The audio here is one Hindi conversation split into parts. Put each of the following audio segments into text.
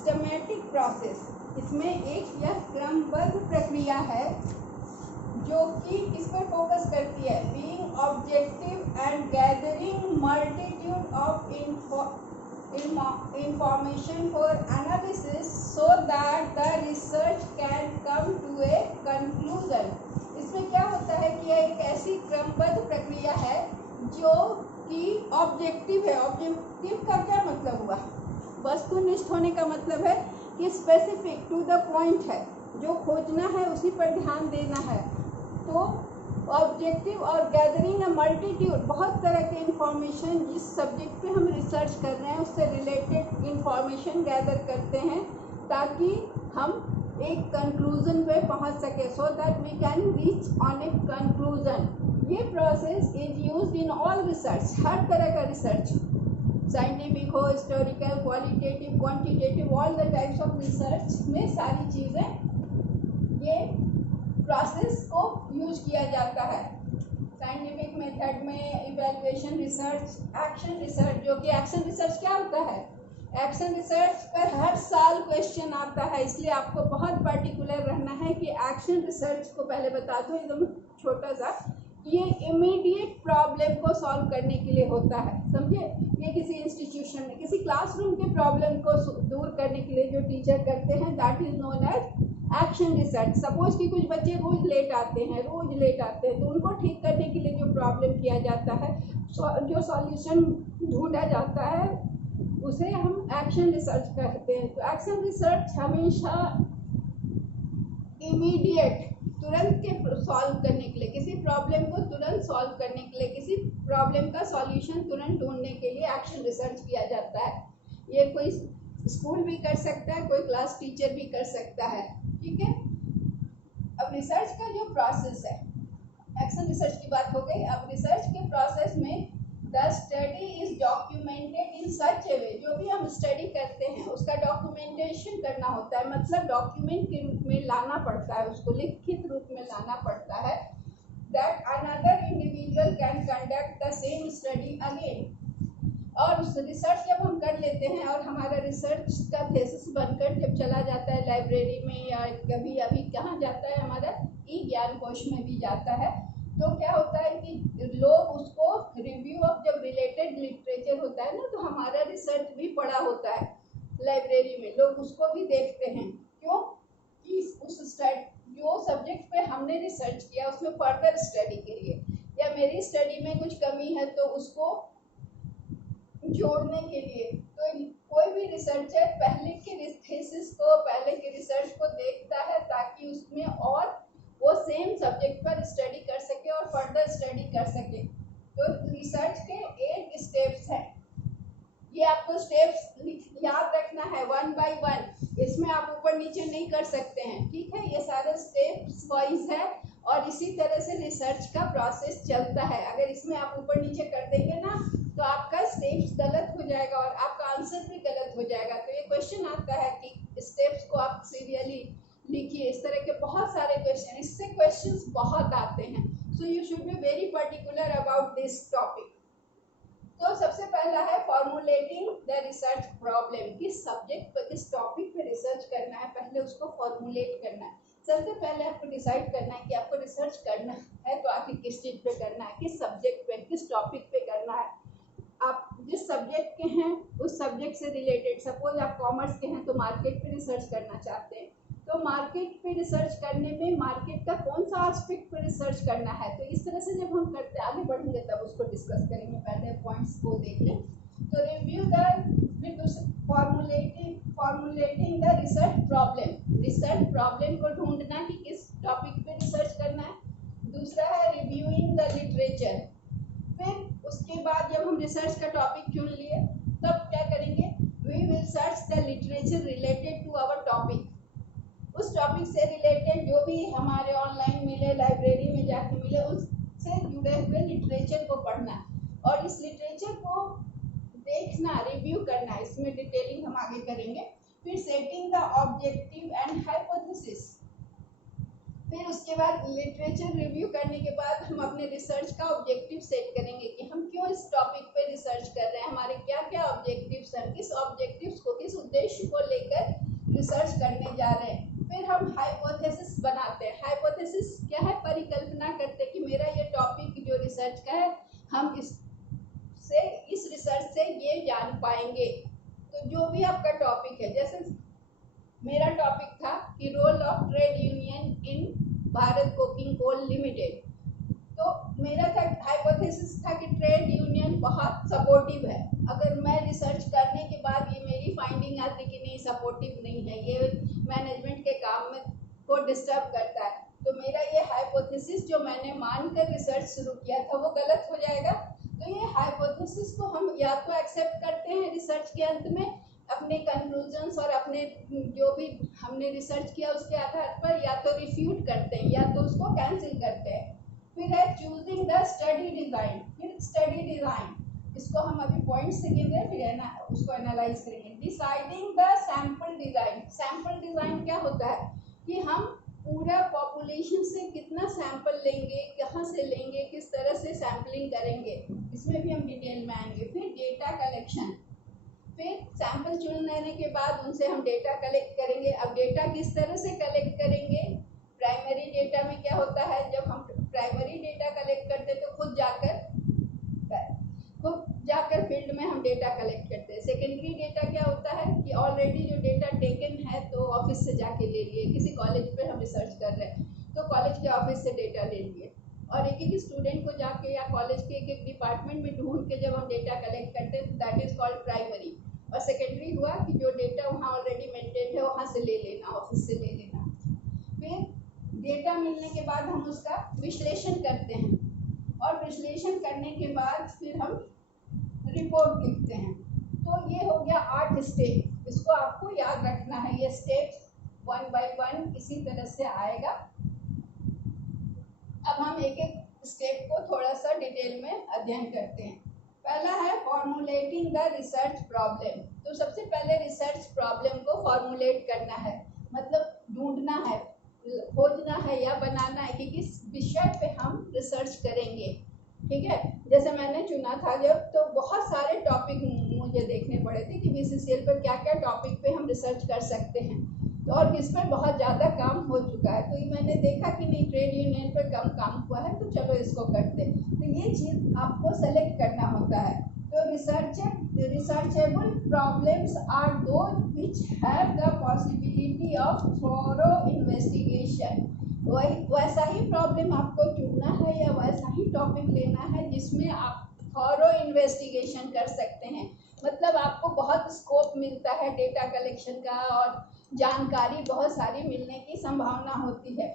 सिस्टमेटिक प्रोसेस, इसमें एक यह क्रमबद्ध प्रक्रिया है जो कि किस पर फोकस करती है, being objective and gathering multitude of information for analysis so that the research can come to a conclusion। इसमें क्या होता है कि यह एक ऐसी क्रमबद्ध प्रक्रिया है जो कि ऑब्जेक्टिव है। ऑब्जेक्टिव का क्या मतलब हुआ, वस्तुनिष्ठ होने का मतलब है कि स्पेसिफिक टू द पॉइंट है, जो खोजना है उसी पर ध्यान देना है। तो ऑब्जेक्टिव और गैदरिंग अ मल्टीट्यूड, बहुत तरह के इंफॉर्मेशन जिस सब्जेक्ट पे हम रिसर्च कर रहे हैं उससे रिलेटेड इंफॉर्मेशन गैदर करते हैं ताकि हम एक कंक्लूजन पे पहुंच सके, so that we can reach on a conclusion. ये process is used in all research, हर तरह का रिसर्च, साइंटिफिक हो, historical, qualitative, quantitative, all the types of research में सारी चीज़ें ये प्रोसेस को यूज किया जाता है। साइंटिफिक मेथड में इवैल्यूएशन रिसर्च, एक्शन रिसर्च, जो कि एक्शन रिसर्च क्या होता है, एक्शन रिसर्च पर हर साल क्वेश्चन आता है, इसलिए आपको बहुत पर्टिकुलर रहना है कि एक्शन रिसर्च को पहले बता दो एकदम छोटा सा, ये इमीडिएट प्रॉब्लम को सॉल्व करने के लिए होता है, समझे। ये किसी इंस्टीट्यूशन में, किसी क्लासरूम के प्रॉब्लम को दूर करने के लिए जो टीचर करते हैं, that is known as action research. Suppose कि कुछ बच्चे रोज लेट आते हैं, तो उनको ठीक करने के लिए जो प्रॉब्लम किया जाता है, जो सॉल्यूशन ढूंढा जाता है, उसे हम एक्शन रिसर्च कहते हैं। तो एक्शन रिसर्च हमेशा इमीडिएट, तुरंत के सॉल्व करने के लिए, किसी प्रॉब्लम को तुरंत सॉल्व करने के लिए, किसी प्रॉब्लम का सॉल्यूशन तुरंत ढूंढने के लिए एक्शन रिसर्च किया जाता है। ये कोई स्कूल भी कर सकता है, कोई क्लास टीचर भी कर सकता है, ठीक है। अब रिसर्च का जो प्रोसेस है, एक्शन रिसर्च की बात हो गई। अब रिसर्च के प्रोसेस में the study is documented in such a way, जो भी हम स्टडी करते हैं उसका डॉक्यूमेंटेशन करना होता है, मतलब डॉक्यूमेंट के रूप में लाना पड़ता है, उसको लिखित रूप में लाना पड़ता है, that another individual can conduct the same study again. और उस रिसर्च जब हम कर लेते हैं और हमारा रिसर्च का थीसिस बनकर जब चला जाता है लाइब्रेरी में, या कभी अभी कहाँ जाता है, हमारा ई ज्ञान कोश में भी जाता है, तो क्या होता है कि लोग उसको रिव्यू ऑफ, जब रिलेटेड लिटरेचर होता है ना, तो हमारा रिसर्च भी पढ़ा होता है लाइब्रेरी में, लोग उसको भी देखते हैं। क्यों कि उस जो सब्जेक्ट पे हमने रिसर्च किया उसमें फर्दर स्टडी के लिए, या मेरी स्टडी में कुछ कमी है तो उसको जोड़ने के लिए। तो कोई भी रिसर्चर पहले के थीसिस को, पहले के रिसर्च को देखता है ताकि उसमें और वो सेम सब्जेक्ट पर स्टडी कर सके और फर्दर स्टडी कर सके। तो रिसर्च के 8 स्टेप्स हैं, ये आपको स्टेप्स याद रखना है 1 by 1, इसमें आप ऊपर नीचे नहीं कर सकते हैं, ठीक है। ये सारे स्टेप्स वाइज है और इसी तरह से रिसर्च का प्रोसेस चलता है। अगर इसमें आप ऊपर नीचे कर देंगे ना तो आपका स्टेप्स गलत हो जाएगा और आपका आंसर भी गलत हो जाएगा। तो ये क्वेश्चन आता है कि स्टेप्स को आप सीरियली लिखिए, इस तरह के बहुत सारे क्वेश्चन, इससे क्वेश्चंस बहुत आते हैं। So you should be very particular about this topic. तो सबसे पहला है फॉर्मुलेटिंग द रिसर्च प्रॉब्लम, किस सब्जेक्ट पर, किस टॉपिक पे रिसर्च करना है, पहले उसको फॉर्मुलेट करना है। सबसे पहले आपको डिसाइड करना है कि आपको रिसर्च करना है तो आखिर किस चीज़ पे करना है, किस सब्जेक्ट पे, किस टॉपिक पे करना है। आप जिस सब्जेक्ट के हैं उस सब्जेक्ट से रिलेटेड, सपोज आप कॉमर्स के हैं तो मार्केट पे रिसर्च करना चाहते हैं, तो मार्केट पे रिसर्च करने में मार्केट का कौन सा एस्पेक्ट पे रिसर्च करना है। तो इस तरह से जब हम करते आगे बढ़ेंगे तब उसको डिस्कस करेंगे, पहले पॉइंट्स को देख लें। तो review the formulating the research problem को ढूंढना कि किस टॉपिक पे रिसर्च करना है। दूसरा है रिव्यूइंग द लिटरेचर, फिर उसके बाद जब हम रिसर्च का टॉपिक चुन लिए तब क्या करेंगे, we will search the literature related to our topic, उस टॉपिक से रिलेटेड जो भी हमारे ऑनलाइन मिले, लाइब्रेरी में जाके मिले, उससे जुड़े हुए लिटरेचर को पढ़ना और इस लिटरेचर को देखना, रिव्यू करना, इसमें डिटेलिंग हम आगे करेंगे। फिर setting the objective and hypothesis, फिर उसके बाद लिटरेचर रिव्यू करने के बाद हम अपने रिसर्च का ऑब्जेक्टिव सेट करेंगे कि हम क्यों इस टॉपिक पे रिसर्च कर रहे हैं, हमारे क्या क्या ऑब्जेक्टिव्स हैं, किस ऑब्जेक्टिव्स को, किस उद्देश्य को लेकर रिसर्च करने जा रहे हैं। फिर हम हाइपोथेसिस बनाते हैं। हाइपोथेसिस क्या है? परिकल्पना करते हैं कि मेरा ये टॉपिक जो रिसर्च का है, हम इस रिसर्च से ये जान पाएंगे। तो जो भी आपका टॉपिक है, जैसे मेरा टॉपिक था कि role of trade union in Bharat coking coal limited, तो मेरा था हाइपोथेसिस था कि ट्रेड यूनियन बहुत सपोर्टिव है। अगर मैं रिसर्च करने के बाद ये मेरी फाइंडिंग आती कि नहीं, सपोर्टिव नहीं है, ये मैनेजमेंट के काम में को डिस्टर्ब करता है, तो मेरा ये हाइपोथेसिस जो मैंने मानकर रिसर्च शुरू किया था वो गलत हो जाएगा। तो ये हाइपोथेसिस को हम या तो एक्सेप्ट करते हैं रिसर्च के अंत में अपने कंक्लूजन्स और अपने जो भी हमने रिसर्च किया उसके आधार पर, या तो रिफ्यूट करते हैं या तो उसको कैंसिल करते हैं। फिर है चूजिंग द स्टडी डिज़ाइन। फिर स्टडी डिज़ाइन, इसको हम अभी पॉइंट्स से गिन रहे हैं, फिर उसको एनालाइज करेंगे। Deciding the sample design. Sample design क्या होता है कि हम पूरा पॉपुलेशन से कितना सैंपल लेंगे, कहाँ से लेंगे, किस तरह से सैम्पलिंग करेंगे, इसमें भी हम डिटेल में आएंगे। फिर डेटा कलेक्शन, फिर सैंपल चुन लेने के बाद उनसे हम डेटा कलेक्ट करेंगे। अब डेटा किस तरह से कलेक्ट करेंगे? प्राइमरी डेटा में क्या होता है, जब हम प्राइमरी डेटा कलेक्ट करते हैं तो खुद जाकर फील्ड में हम डेटा कलेक्ट करते हैं। सेकेंडरी डेटा क्या होता है कि ऑलरेडी जो डेटा टेकन है तो ऑफिस से जाके ले लिए, किसी कॉलेज पे हम रिसर्च कर रहे हैं तो कॉलेज के ऑफिस से डेटा ले लिए, और एक एक स्टूडेंट को जाके या कॉलेज के एक एक डिपार्टमेंट में ढूंढ के जब हम डेटा कलेक्ट करते हैं दैट इज कॉल्ड प्राइमरी। और सेकेंडरी हुआ कि जो डेटा वहाँ ऑलरेडी मेंटेन है वहाँ से ले लेना, ऑफिस से ले लेना। फिर डेटा मिलने के बाद हम उसका विश्लेषण करते हैं, और विश्लेषण करने के बाद फिर हम रिपोर्ट लिखते हैं। तो ये हो गया 8 स्टेप, इसको आपको याद रखना है। ये स्टेप 1 by 1 इसी तरह से आएगा। अब हम एक एक स्टेप को थोड़ा सा डिटेल में अध्ययन करते हैं। पहला है फॉर्मुलेटिंग द रिसर्च प्रॉब्लम। तो सबसे पहले रिसर्च प्रॉब्लम को फॉर्मुलेट करना है, मतलब ढूंढना है, खोजना है या बनाना है कि किस विषय पे हम रिसर्च करेंगे। ठीक है, जैसे मैंने चुना था जब, तो बहुत सारे टॉपिक मुझे देखने पड़े थे कि बीसीसीएल पर क्या क्या टॉपिक पे हम रिसर्च कर सकते हैं, तो और किस पर बहुत ज़्यादा काम हो चुका है। तो ये मैंने देखा कि नहीं, ट्रेड यूनियन पर कम काम हुआ है तो चलो इसको करते हैं। तो ये चीज़ आपको सेलेक्ट करना होता है। तो researchable problems are those which have the possibility of thorough investigation. वैसा ही प्रॉब्लम आपको चुनना है या वैसा ही टॉपिक लेना है जिसमें आप थॉरो इन्वेस्टिगेशन कर सकते हैं। मतलब आपको बहुत स्कोप मिलता है डेटा कलेक्शन का, और जानकारी बहुत सारी मिलने की संभावना होती है।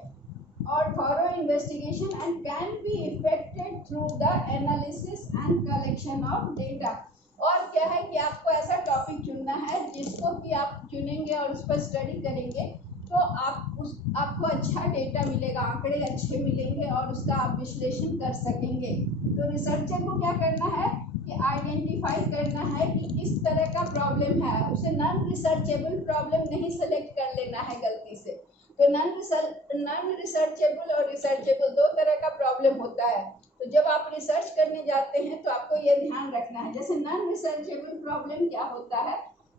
और thorough investigation and can be affected through the analysis and collection of data. और क्या है कि आपको ऐसा टॉपिक चुनना है जिसको कि आप चुनेंगे और उस पर स्टडी करेंगे तो आपको अच्छा डेटा मिलेगा, आंकड़े अच्छे मिलेंगे और उसका आप विश्लेषण कर सकेंगे। तो रिसर्चर को क्या करना है कि आइडेंटिफाई करना है कि किस तरह का प्रॉब्लम है। उसे नॉन रिसर्चेबल प्रॉब्लम नहीं सेलेक्ट कर लेना है गलती से। तो नॉन रिसर्चेबल और रिसर्चेबल दो तरह का प्रॉब्लम होता है। तो जब आप रिसर्च करने जाते हैं तो आपको ये ध्यान रखना है। जैसे नॉन रिसर्चेबल प्रॉब्लम क्या होता है,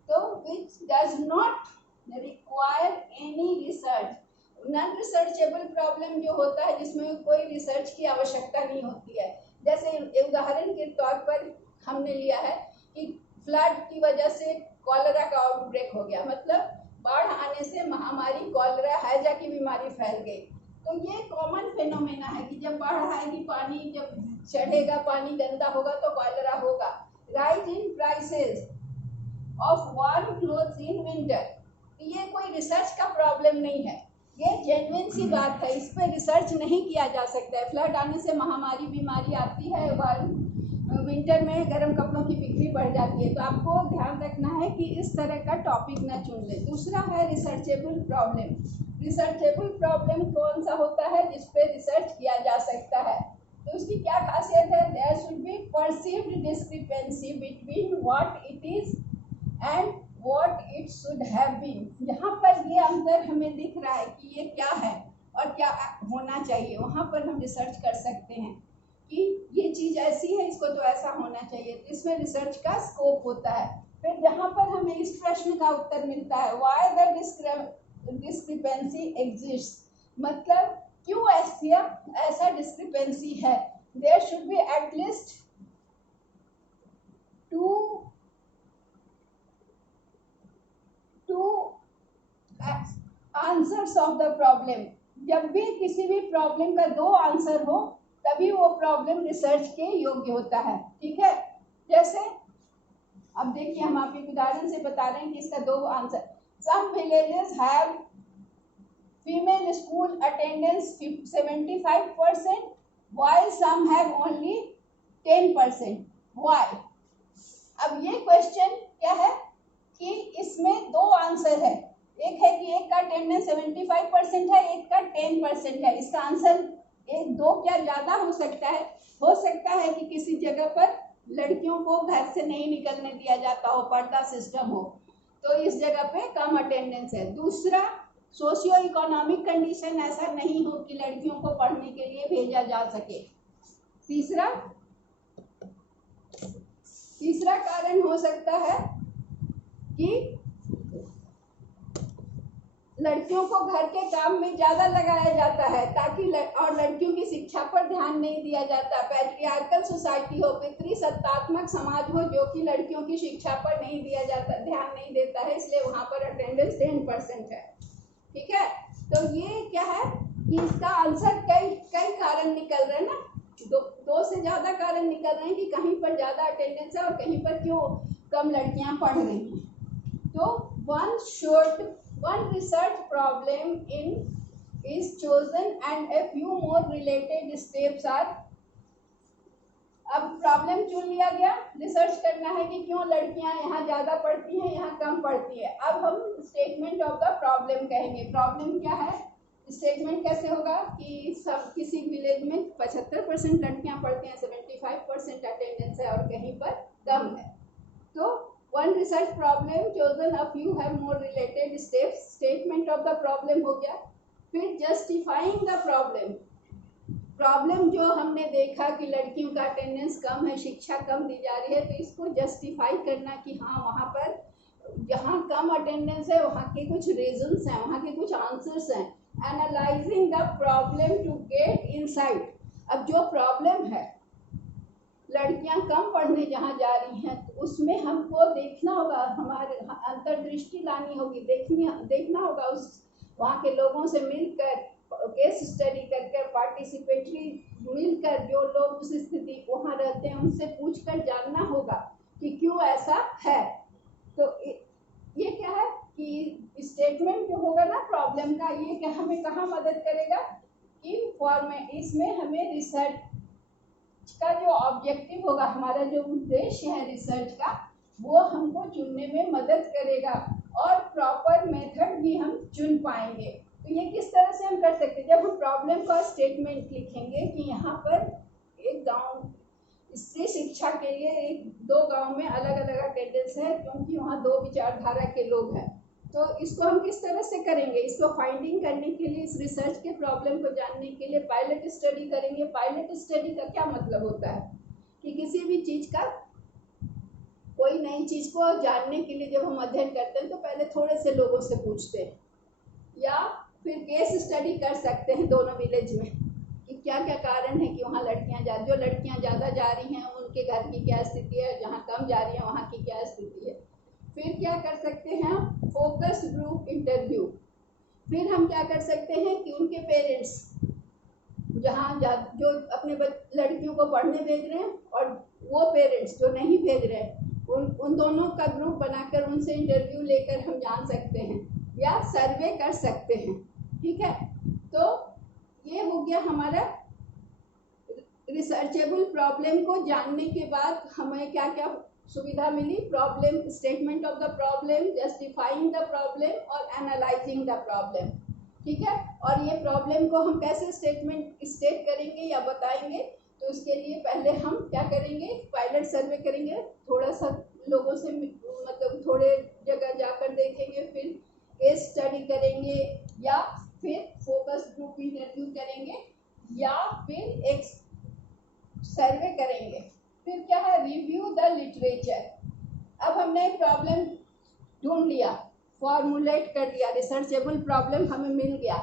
तो which does not require any research. Non researchable problem जो होता है जिसमें कोई रिसर्च की आवश्यकता नहीं होती है। जैसे उदाहरण के तौर पर हमने लिया है कि फ्लड की वजह से कॉलेरा का आउटब्रेक हो गया, मतलब बाढ़ आने से महामारी कॉलेरा हैजा की बीमारी फैल गई। तो ये कॉमन फेनोमेना है कि जब बाढ़ आएगी, पानी जब चढ़ेगा, पानी गंदा होगा तो कॉलेरा होगा। Rise in prices of warm clothes in winter, ये कोई रिसर्च का प्रॉब्लम नहीं है, ये जेन्युइन सी बात है, इस पर रिसर्च नहीं किया जा सकता है। फ्लड आने से महामारी बीमारी आती है, विंटर में गर्म कपड़ों की बिक्री बढ़ जाती है। तो आपको ध्यान रखना है कि इस तरह का टॉपिक ना चुन ले। दूसरा है रिसर्चेबल प्रॉब्लम। रिसर्चेबल प्रॉब्लम कौन सा होता है जिस पे रिसर्च किया जा सकता है। तो उसकी क्या खासियत है, there should be perceived discrepancy between what it is and what it should have been. यहाँ पर ये अंतर हमें दिख रहा है कि ये क्या है और और क्या होना चाहिए, वहाँ पर हम रिसर्च कर सकते हैं कि ये चीज़ ऐसी है, इसको तो ऐसा होना चाहिए। तो इसमें रिसर्च का स्कोप होता है। फिर जहाँ पर हमें इस प्रश्न का उत्तर मिलता है, व्हाई द डिस्क्रिपेंसी एग्जिस्ट, मतलब क्यों ऐसा डिस्क्रिपेंसी है। There should be at least two answers of the problem. जब भी किसी भी प्रॉब्लम का दो आंसर हो तभी वो प्रॉब्लम रिसर्च के योग्य होता है। ठीक है, जैसे अब देखिए हम आपको एक उदाहरण से बता रहे हैं कि इसका दो answer. Some villages have female school attendance 75% while some have only 10%. Why? अब ये क्वेश्चन क्या है कि इसमें दो आंसर है। एक है कि एक का अटेंडेंस 75% है, एक का 10% है। इसका आंसर एक दो क्या ज्यादा हो सकता है। हो सकता है कि किसी जगह पर लड़कियों को घर से नहीं निकलने दिया जाता हो, पर्दा सिस्टम हो, तो इस जगह पे कम अटेंडेंस है। दूसरा, सोशियो इकोनॉमिक कंडीशन ऐसा नहीं हो कि लड़कियों को पढ़ने के लिए भेजा जा सके। तीसरा कारण हो सकता है कि लड़कियों को घर के काम में ज्यादा लगाया जाता है ताकि और लड़कियों की शिक्षा पर ध्यान नहीं दिया जाता। पैट्रियार्कल सोसाइटी हो, पितृसत्तात्मक समाज हो, जो कि लड़कियों की शिक्षा पर नहीं दिया जाता, ध्यान नहीं देता है, इसलिए वहां पर अटेंडेंस 10% है। ठीक है, तो ये क्या है कि इसका आंसर कई कारण निकल रहे हैं ना, दो से ज्यादा कारण निकल रहे हैं कि कहीं पर ज्यादा अटेंडेंस है और कहीं पर क्यों कम लड़कियां पढ़ रही हैं। तो one research problem is chosen and a few more related steps are। अब प्रॉब्लम चुन लिया गया, रिसर्च करना है कि क्यों लड़कियां यहाँ ज्यादा पढ़ती हैं, यहाँ कम पढ़ती है। अब हम स्टेटमेंट ऑफ द प्रॉब्लम कहेंगे। प्रॉब्लम क्या है, स्टेटमेंट कैसे होगा कि सब किसी विलेज में 75% लड़कियां पढ़ती हैं, 75% अटेंडेंस है और कहीं पर कम है। तो one research problem chosen, a few have more related steps, statement of the problem हो गया। फिर justifying the problem, प्रॉब्लम जो हमने देखा कि लड़कियों का अटेंडेंस कम है, शिक्षा कम दी जा रही है, तो इसको जस्टिफाई करना कि हाँ वहाँ पर जहाँ कम अटेंडेंस है वहाँ के कुछ रीजंस हैं, वहाँ के कुछ आंसर्स हैं। Analysing the problem to get insight. अब जो प्रॉब्लम है लड़कियां कम पढ़ने जहाँ जा रही हैं, तो उसमें हमको देखना होगा, हमारे अंतर्दृष्टि लानी होगी, देखना होगा उस वहाँ के लोगों से मिलकर, केस स्टडी कर पार्टिसिपेटरी मिलकर, जो लोग उस स्थिति वहाँ रहते हैं उनसे पूछकर जानना होगा कि क्यों ऐसा है। तो ये क्या है कि स्टेटमेंट जो होगा ना प्रॉब्लम का, ये क्या हमें कहाँ मदद करेगा कि फॉर्मेट, इसमें हमें रिसर्च का जो ऑब्जेक्टिव होगा, हमारा जो उद्देश्य है रिसर्च का, वो हमको चुनने में मदद करेगा और प्रॉपर मेथड भी हम चुन पाएंगे। तो ये किस तरह से हम कर सकते हैं, जब हम प्रॉब्लम का स्टेटमेंट लिखेंगे कि यहाँ पर एक गांव स्त्री शिक्षा के लिए दो गांव में अलग अलग अटेंडेंस है क्योंकि वहाँ दो विचारधारा के लोग हैं। तो इसको हम किस तरह से करेंगे, इसको फाइंडिंग करने के लिए, इस रिसर्च के प्रॉब्लम को जानने के लिए पायलट स्टडी करेंगे। पायलट स्टडी का क्या मतलब होता है कि किसी भी चीज का, कोई नई चीज को जानने के लिए जब हम अध्ययन करते हैं तो पहले थोड़े से लोगों से पूछते हैं, या फिर केस स्टडी कर सकते हैं दोनों विलेज में कि क्या क्या कारण है कि वहाँ जो लड़कियाँ ज़्यादा जा रही हैं उनके घर की क्या स्थिति है, जहाँ कम जा रही हैं वहाँ की क्या स्थिति है। फिर क्या कर सकते हैं, फोकस ग्रुप इंटरव्यू। फिर हम क्या कर सकते हैं कि उनके पेरेंट्स जहाँ जो अपने लड़कियों को पढ़ने भेज रहे हैं और वो पेरेंट्स जो नहीं भेज रहे हैं, उन दोनों का ग्रुप बनाकर उनसे इंटरव्यू लेकर हम जान सकते हैं या सर्वे कर सकते हैं। ठीक है, तो ये हो गया हमारा रिसर्चेबल प्रॉब्लम को जानने के बाद हमें क्या क्या सुविधा मिली, problem, statement of the problem, justifying the problem और एनालाइजिंग द प्रॉब्लम। ठीक है, और ये प्रॉब्लम को हम कैसे स्टेट करेंगे या बताएंगे, तो उसके लिए पहले हम क्या करेंगे, पायलट सर्वे करेंगे, थोड़ा सा लोगों से मतलब थोड़े जगह जाकर देखेंगे, फिर केस स्टडी करेंगे या फिर फोकस ग्रुप इंटरव्यू करेंगे या फिर एक सर्वे करेंगे। फिर क्या है, रिव्यू द लिटरेचर। अब हमने प्रॉब्लम ढूंढ लिया, फॉर्मुलेट कर लिया, रिसर्चेबल प्रॉब्लम हमें मिल गया।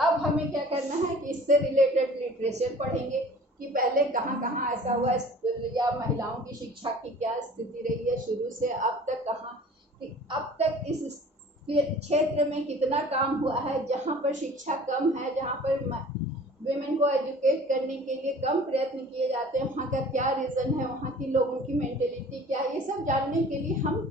अब हमें क्या करना है कि इससे रिलेटेड लिटरेचर पढ़ेंगे कि पहले कहाँ कहाँ ऐसा हुआ, या महिलाओं की शिक्षा की क्या स्थिति रही है शुरू से अब तक, कहाँ कि अब तक इस क्षेत्र में कितना काम हुआ है, जहाँ पर शिक्षा कम है, जहाँ पर वेमेन को एजुकेट करने के लिए कम प्रयत्न किए जाते हैं, वहाँ का क्या रीज़न है, वहाँ की लोगों की मेंटेलिटी क्या है, ये सब जानने के लिए हम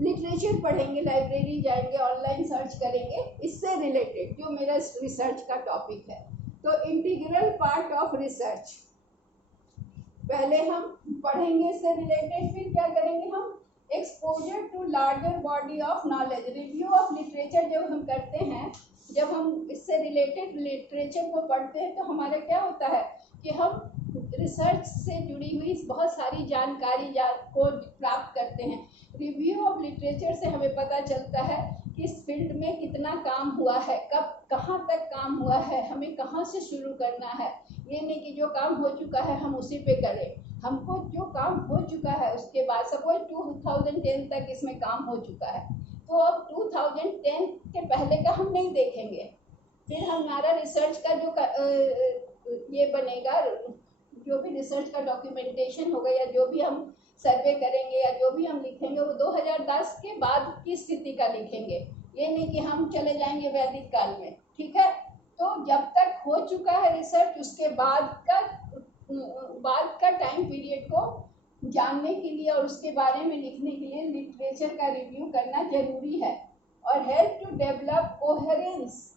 लिटरेचर पढ़ेंगे, लाइब्रेरी जाएंगे, ऑनलाइन सर्च करेंगे इससे रिलेटेड, जो मेरा रिसर्च का टॉपिक है। तो इंटीग्रल पार्ट ऑफ रिसर्च पहले हम पढ़ेंगे इससे रिलेटेड। फिर क्या करेंगे हम, exposure to larger body of knowledge. Review of literature जब हम करते हैं, जब हम इससे रिलेटेड लिटरेचर को पढ़ते हैं, तो हमारा क्या होता है कि हम रिसर्च से जुड़ी हुई बहुत सारी जानकारी को प्राप्त करते हैं। रिव्यू ऑफ लिटरेचर से हमें पता चलता है कि इस फील्ड में कितना काम हुआ है, कब कहाँ तक काम हुआ है, हमें कहाँ से शुरू करना है। ये नहीं कि जो काम हो चुका है हम उसी पे करें, हमको जो काम हो चुका है उसके बाद, सपोज 2010 तक इसमें काम हो चुका है, तो अब 2010 के पहले का हम नहीं देखेंगे। फिर हमारा रिसर्च का जो ये बनेगा, जो भी रिसर्च का डॉक्यूमेंटेशन होगा या जो भी हम सर्वे करेंगे या जो भी हम लिखेंगे, वो 2010 के बाद की स्थिति का लिखेंगे। ये नहीं कि हम चले जाएंगे वैदिक काल में, ठीक है। तो जब तक हो चुका है रिसर्च, उसके बाद का टाइम पीरियड को जानने के लिए और उसके बारे में लिखने के लिए लिटरेचर का रिव्यू करना जरूरी है, और help to develop coherence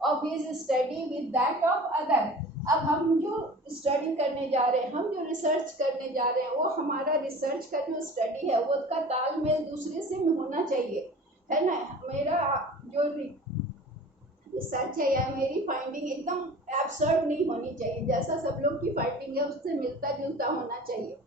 of his study with that of other. अब हम जो स्टडी करने जा रहे हैं, हम जो रिसर्च करने जा रहे हैं, वो हमारा रिसर्च का जो स्टडी है वो उसका तालमेल दूसरे से होना चाहिए, है ना। मेरा जो रिसर्च है या मेरी फाइंडिंग एकदम एब्सर्ड नहीं होनी चाहिए, जैसा सब लोग की फाइंडिंग है उससे मिलता जुलता होना चाहिए।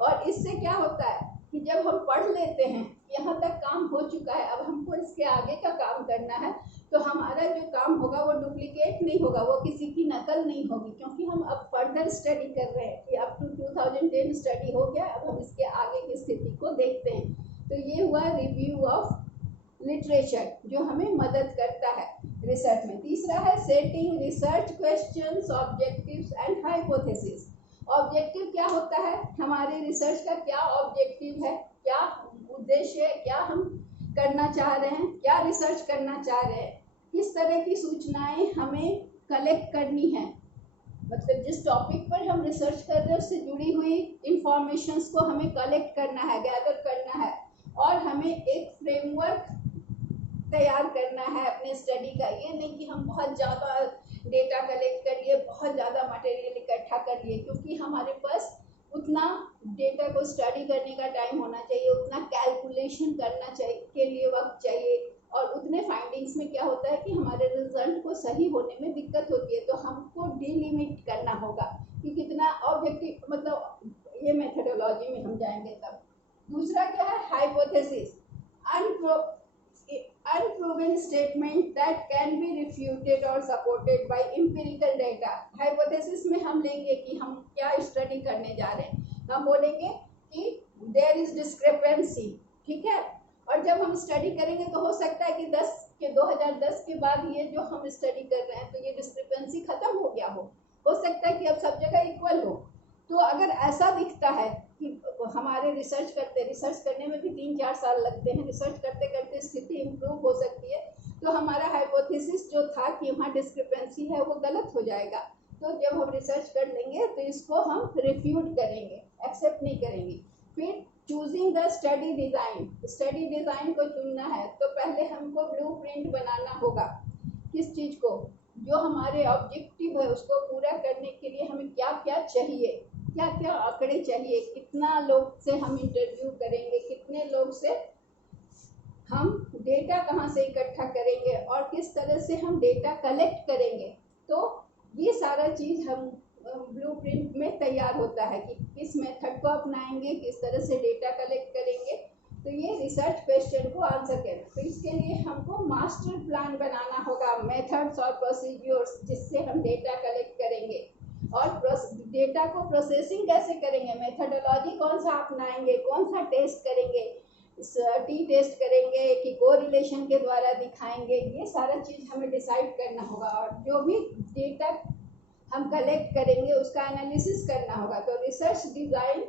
और इससे क्या होता है कि जब हम पढ़ लेते हैं यहाँ तक काम हो चुका है, अब हमको इसके आगे का काम करना है, तो हमारा जो काम होगा वो डुप्लीकेट नहीं होगा, वो किसी की नकल नहीं होगी, क्योंकि हम अब फर्दर स्टडी कर रहे हैं कि अब टू 2010 स्टडी हो गया, अब हम इसके आगे की स्थिति को देखते हैं। तो ये हुआ रिव्यू ऑफ लिटरेचर, जो हमें मदद करता है रिसर्च में। तीसरा है setting research questions, objectives and hypothesis. Objective क्या होता है, हमारे रिसर्च का क्या ऑब्जेक्टिव है, क्या उद्देश्य है, क्या हम करना चाह रहे हैं, क्या रिसर्च करना चाह रहे हैं, किस तरह की सूचनाएं हमें कलेक्ट करनी है, मतलब जिस टॉपिक पर हम रिसर्च कर रहे हैं उससे जुड़ी हुई इंफॉर्मेशंस को हमें कलेक्ट करना है, गैदर करना है, और हमें एक फ्रेमवर्क तैयार करना है अपने स्टडी का। ये नहीं कि हम बहुत ज़्यादा डेटा कलेक्ट कर लिए, बहुत ज़्यादा मटेरियल इकट्ठा कर लिए, क्योंकि हमारे पास उतना डेटा को स्टडी करने का टाइम होना चाहिए, उतना कैलकुलेशन करना चाहिए के लिए वक्त चाहिए, और उतने फाइंडिंग्स में क्या होता है कि हमारे रिजल्ट को सही होने में दिक्कत होती है। तो हमको डिलिमिट करना होगा कि कितना ऑब्जेक्टिव, मतलब ये मेथडोलॉजी में हम जाएंगे तब। दूसरा क्या है, hypothesis, unproven statement that can be refuted or supported by empirical data। Hypothesis में हम लेंगे कि हम क्या स्टडी करने जा रहे हैं, हम बोलेंगे कि there is discrepancy, ठीक है। और जब हम स्टडी करेंगे तो हो सकता है कि 2010 के बाद ये जो हम स्टडी कर रहे हैं तो ये डिस्क्रिपेंसी खत्म हो गया हो सकता है कि अब सब जगह इक्वल हो। तो अगर ऐसा दिखता है कि हमारे रिसर्च करने में भी 3-4 साल लगते हैं, रिसर्च करते करते स्थिति इम्प्रूव हो सकती है, तो हमारा हाइपोथेसिस जो था कि वहाँ डिस्क्रिपेंसी है वो गलत हो जाएगा। तो जब हम रिसर्च कर लेंगे तो इसको हम रिफ्यूट करेंगे, एक्सेप्ट नहीं करेंगे। फिर choosing the study design, study design को चुनना है, तो पहले हमको ब्लूप्रिंट बनाना होगा किस चीज़ को, जो हमारे ऑब्जेक्टिव है उसको पूरा करने के लिए हमें क्या क्या चाहिए, क्या क्या आंकड़े चाहिए, कितना लोग से हम इंटरव्यू करेंगे, कितने लोग से हम डेटा कहाँ से इकट्ठा करेंगे और किस तरह से हम डेटा कलेक्ट करेंगे। तो ये सारा चीज़ हम ब्लूप्रिंट में तैयार होता है कि किस मेथड को अपनाएंगे, किस तरह से डेटा कलेक्ट करेंगे, तो ये रिसर्च क्वेश्चन को आंसर करें। तो इसके लिए हमको मास्टर प्लान बनाना होगा, मेथड्स और प्रोसीड्यूर्स जिससे हम डेटा कलेक्ट करेंगे, और डेटा को प्रोसेसिंग कैसे करेंगे, मेथडोलॉजी कौन सा अपनाएंगे, कौन सा टेस्ट करेंगे, टी टेस्ट करेंगे कि कोरिलेशन के द्वारा दिखाएंगे, ये सारा चीज़ हमें डिसाइड करना होगा। और जो भी डेटा हम कलेक्ट करेंगे उसका एनालिसिस करना होगा। तो रिसर्च डिज़ाइन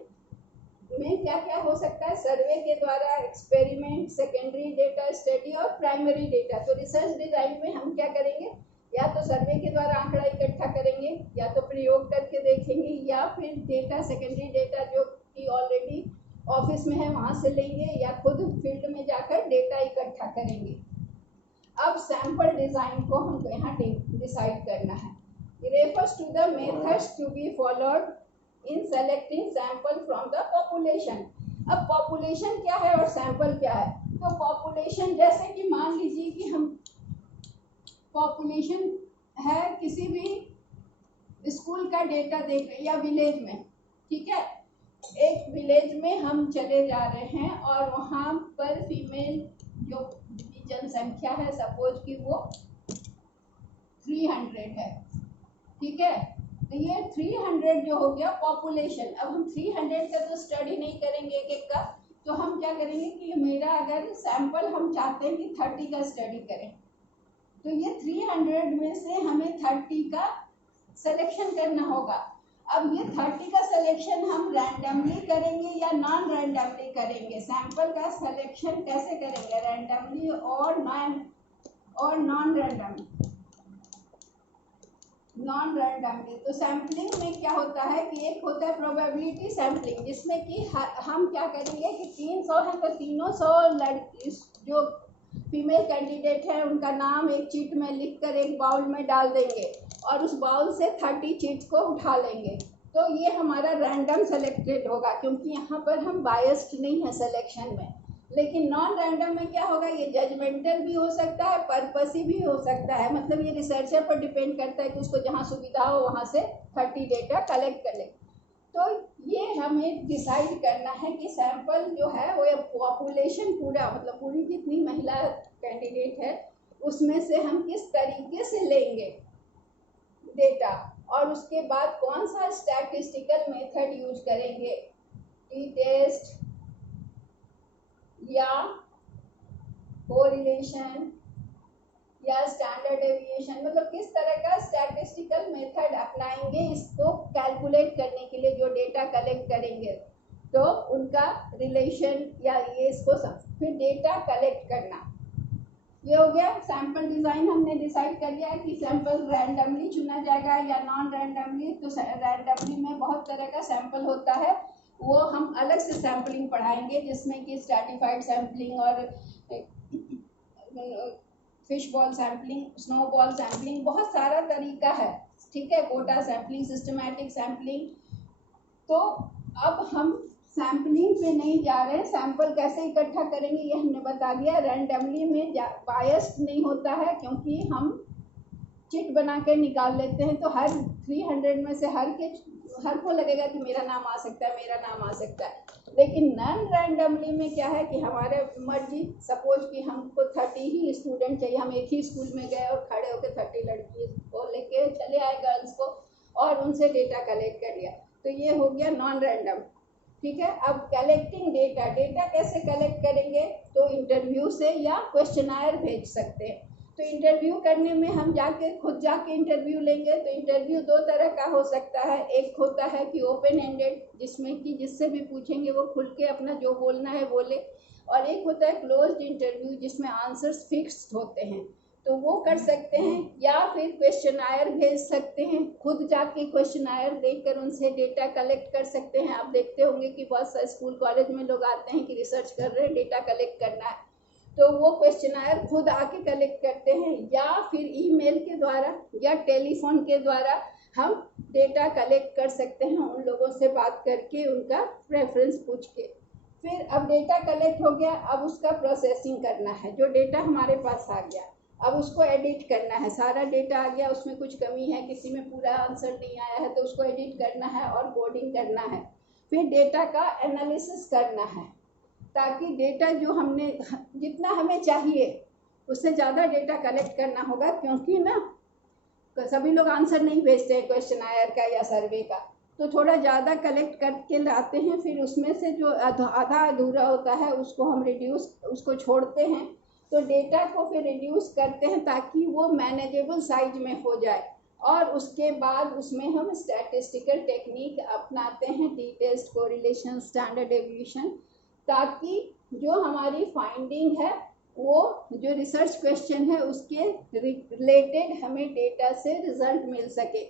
में क्या क्या हो सकता है, सर्वे के द्वारा, एक्सपेरिमेंट, सेकेंडरी डेटा स्टडी और प्राइमरी डेटा। तो रिसर्च डिज़ाइन में हम क्या करेंगे, या तो सर्वे के द्वारा आंकड़ा इकट्ठा करेंगे, या तो प्रयोग करके देखेंगे, या फिर डेटा, सेकेंडरी डेटा जो कि ऑलरेडी ऑफिस में है वहाँ से लेंगे, या खुद फील्ड में जाकर डेटा इकट्ठा करेंगे। अब सैंपल डिज़ाइन को हमको यहाँ डिसाइड करना है। Refers to the methods to be followed in selecting sample from the population. अब पॉपुलेशन क्या है और सैंपल क्या है। तो पॉपुलेशन जैसे कि मान लीजिए कि हम पॉपुलेशन है किसी भी स्कूल का डेटा देख रहे हैं या विलेज में, ठीक है, एक विलेज में हम चले जा रहे हैं और वहाँ पर फीमेल जो जनसंख्या है सपोज कि वो 300 है, ठीक है। तो ये 300 जो हो गया पॉपुलेशन। अब हम 300 का तो स्टडी नहीं करेंगे एक एक का, तो हम क्या करेंगे कि मेरा अगर सैंपल हम चाहते हैं कि 30 का स्टडी करें, तो ये 300 में से हमें 30 का सिलेक्शन करना होगा। अब ये 30 का सिलेक्शन हम रैंडमली करेंगे या नॉन रैंडमली करेंगे। सैंपल का सिलेक्शन कैसे करेंगे, रैंडमली और नॉन रैंडमली। तो सैम्पलिंग में क्या होता है कि एक होता है प्रोबेबिलिटी सैम्पलिंग, जिसमें कि हम क्या करेंगे कि 300 है तो 300 लड़की जो फीमेल कैंडिडेट है उनका नाम एक चीट में लिखकर एक बाउल में डाल देंगे और उस बाउल से 30 चीट्स को उठा लेंगे। तो ये हमारा रैंडम सेलेक्टेड होगा, क्योंकि यहाँ पर हम बायस्ड नहीं है सिलेक्शन में। लेकिन नॉन रैंडम में क्या होगा, ये जजमेंटल भी हो सकता है, पर्पसी भी हो सकता है। मतलब ये रिसर्चर पर डिपेंड करता है कि उसको जहाँ सुविधा हो वहाँ से 30 डेटा कलेक्ट कर ले। तो ये हमें डिसाइड करना है कि सैंपल जो है वो पॉपुलेशन पूरा, मतलब पूरी जितनी महिला कैंडिडेट है उसमें से हम किस तरीके से लेंगे डेटा, और उसके बाद कौन सा स्टैटिस्टिकल मेथड यूज करेंगे, टी टेस्ट या कोरिलेशन या स्टैंडर्ड डेविएशन, मतलब किस तरह का स्टैटिस्टिकल मेथड अपनाएंगे इसको कैलकुलेट करने के लिए जो डेटा कलेक्ट करेंगे, तो उनका रिलेशन या ये इसको फिर डेटा कलेक्ट करना। ये हो गया सैंपल डिज़ाइन। हमने डिसाइड कर लिया कि सैंपल रैंडमली चुना जाएगा या नॉन रैंडमली। तो रैंडमली में बहुत तरह का सैंपल होता है, वो हम अलग से सैम्पलिंग पढ़ाएंगे, जिसमें कि स्ट्रैटिफाइड सैम्पलिंग और fish ball sampling, snow ball sampling, बहुत सारा तरीका है, ठीक है, कोटा सैम्पलिंग, सिस्टमैटिक सैम्पलिंग। तो अब हम सैम्पलिंग पे नहीं जा रहे हैं, सैंपल कैसे इकट्ठा करेंगे ये हमने बता दिया। रैंडमली में बायस्ड नहीं होता है, क्योंकि हम चिट बना के निकाल लेते हैं, तो हर 300 में से हर को लगेगा कि मेरा नाम आ सकता है, मेरा नाम आ सकता है। लेकिन नॉन रैंडमली में क्या है कि हमारे मर्जी, सपोज कि हमको 30 ही स्टूडेंट चाहिए, हम एक ही स्कूल में गए और खड़े होकर 30 लड़की को लेके चले आए गर्ल्स को और उनसे डेटा कलेक्ट कर लिया, तो ये हो गया नॉन रैंडम, ठीक है। अब कलेक्टिंग डेटा कैसे कलेक्ट करेंगे, तो इंटरव्यू से या क्वेश्चनायर भेज सकते हैं। तो इंटरव्यू करने में हम खुद जाके इंटरव्यू लेंगे, तो इंटरव्यू 2 तरह का हो सकता है। एक होता है कि ओपन एंडेड, जिसमें कि जिससे भी पूछेंगे वो खुल के अपना जो बोलना है बोले, और एक होता है क्लोज्ड इंटरव्यू जिसमें आंसर्स फिक्स्ड होते हैं, तो वो कर सकते हैं। या फिर क्वेश्चनायर भेज सकते हैं, खुद जाके क्वेश्चनायर देखकर उनसे डेटा कलेक्ट कर सकते हैं। आप देखते होंगे कि बहुत सारे स्कूल कॉलेज में लोग आते हैं कि रिसर्च कर रहे हैं, डेटा कलेक्ट करना है, तो वो क्वेश्चनायर खुद आके कलेक्ट करते हैं। या फिर ईमेल के द्वारा या टेलीफोन के द्वारा हम डेटा कलेक्ट कर सकते हैं, उन लोगों से बात करके उनका प्रेफरेंस पूछ के। फिर अब डेटा कलेक्ट हो गया, अब उसका प्रोसेसिंग करना है। जो डेटा हमारे पास आ गया अब उसको एडिट करना है। सारा डेटा आ गया, उसमें कुछ कमी है, किसी में पूरा आंसर नहीं आया है, तो उसको एडिट करना है और कोडिंग करना है। फिर डेटा का एनालिसिस करना है, ताकि डेटा जो हमने जितना हमें चाहिए उससे ज़्यादा डेटा कलेक्ट करना होगा, क्योंकि ना सभी लोग आंसर नहीं भेजते हैं क्वेश्चनायर का या सर्वे का, तो थोड़ा ज़्यादा कलेक्ट करके लाते हैं, फिर उसमें से जो आधा अधूरा होता है उसको हम उसको छोड़ते हैं, तो डेटा को फिर रिड्यूस करते हैं ताकि वो मैनेजेबल साइज में हो जाए। और उसके बाद उसमें हम स्टैटिस्टिकल टेक्निक अपनाते हैं, t test, correlation, standard deviation, ताकि जो हमारी फाइंडिंग है वो जो रिसर्च क्वेश्चन है उसके रिलेटेड हमें डेटा से रिजल्ट मिल सके।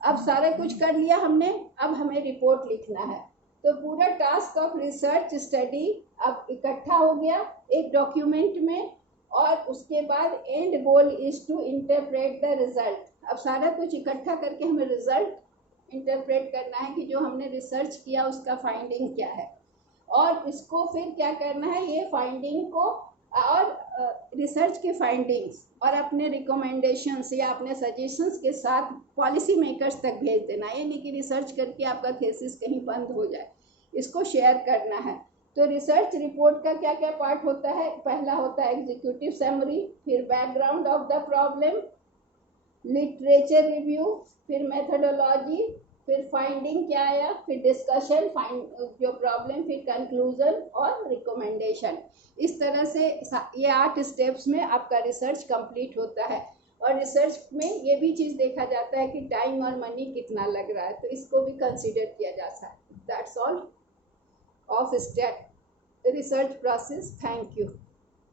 अब सारा कुछ कर लिया हमने, अब हमें रिपोर्ट लिखना है, तो पूरा टास्क ऑफ रिसर्च स्टडी अब इकट्ठा हो गया एक डॉक्यूमेंट में, और उसके बाद and goal is to interpret the result. अब सारा कुछ इकट्ठा करके हमें रिजल्ट इंटरप्रेट करना है कि जो हमने रिसर्च किया उसका फाइंडिंग क्या है, और इसको फिर क्या करना है, ये फाइंडिंग को और रिसर्च के फाइंडिंग्स और अपने रिकमेंडेशंस या अपने सजेशंस के साथ पॉलिसी मेकर्स तक भेज देना। ये नहीं कि रिसर्च करके आपका थीसिस कहीं बंद हो जाए, इसको शेयर करना है। तो रिसर्च रिपोर्ट का क्या क्या पार्ट होता है, पहला होता है एग्जीक्यूटिव समरी, फिर background of the problem, literature review, फिर मेथोडोलॉजी, फिर फाइंडिंग क्या आया, फिर डिस्कशन, जो प्रॉब्लम, फिर कंक्लूजन और रिकमेंडेशन। इस तरह से ये 8 स्टेप्स में आपका रिसर्च कंप्लीट होता है। और रिसर्च में ये भी चीज़ देखा जाता है कि टाइम और मनी कितना लग रहा है, तो इसको भी कंसिडर किया जाता है। That's all of research process. Thank you.